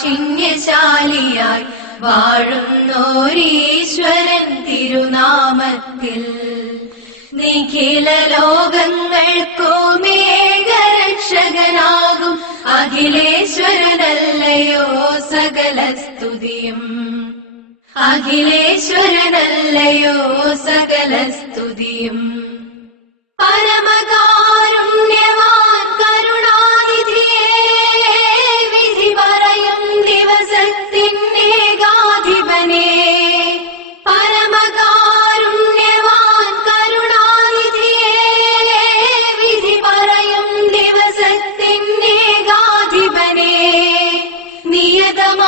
ദാക്ഷിണ്യശാലിയായി വാഴുന്നോരീശ്വരൻ തിരുനാമത്തിൽ നിഖില ലോകങ്ങൾക്കുമേകരക്ഷകനാകും അഖിലേശ്വരനല്ലയോ സകല സ്തുതിയും. അഖിലേശ്വരനല്ലയോ സകല സ്തുതിയും. പരമകാരുണ്യവാൻ കരുണാനിധിയേ, വിധി പറയും ദിവസത്തിന്നേകാധിപനേ. പരമകാരുണ്യവാൻ കരുണാനിധിയേ, വിധി പറയും ദിവസത്തിന്നേകാധിപനേ. നിയതമാരാധിപ്പൂ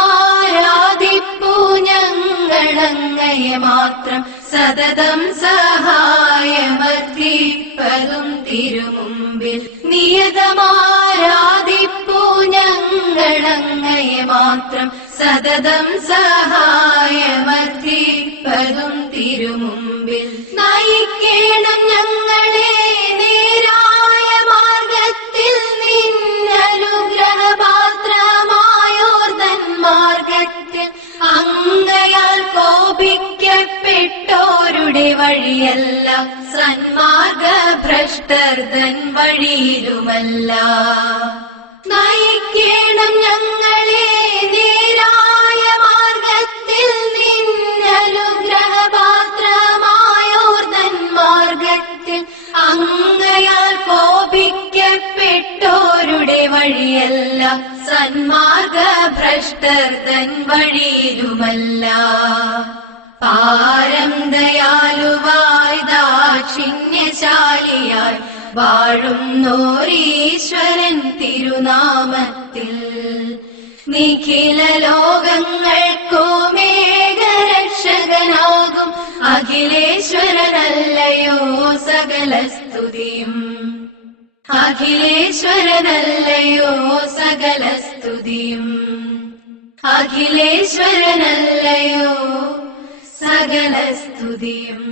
ഞങ്ങളങ്ങയെ മാത്രം, സതതം സഹായമർദ്ദിപ്പതും തിരുമുമ്പിൽ. നിയതമാരാധിപ്പൂ ഞങ്ങളങ്ങയെ മാത്രം, സതതം സഹായമർദ്ദിപ്പതും തിരുമുമ്പിൽ. നയിക്കേണം ഞങ്ങളെ നേരായ മാർഗത്തിൽ, നിന്നനുഗ്രഹപാത്രമായോർതൻ മാർഗത്തിൽ. അങ്ങയാൽ കോപിക്കപ്പെട്ടോരുടെ വഴിയല്ല, സന്മാർഗഭ്രഷ്ടർ തൻ വഴിയിലുമല്ല. നയിക്കേണം ഞങ്ങളെ നേരായ മാർഗത്തിൽ, നിന്നനുഗ്രഹപാത്രമായോർതൻ മാർഗത്തിൽ. അങ്ങയാൽ കോപിക്കപ്പെട്ടോരുടെ വഴിയല്ല, സന്മാർഗഭ്രഷ്ടർ തൻ വഴിയിലുമല്ല. പാരം ദയാലുവായി ദാക്ഷിണ്യശാലിയായി വാഴുന്നോരീശ്വരൻ തിരുനാമത്തിൽ നിഖില ലോകങ്ങൾക്കുമേകരക്ഷകനാകും അഖിലേശ്വരനല്ലയോ സകല സ്തുതിയും. അഖിലേശ്വരനല്ലയോ സകല സ്തുതിയും. അഖിലേശ്വരനല്ലയോ സകല സ്തുതിയും.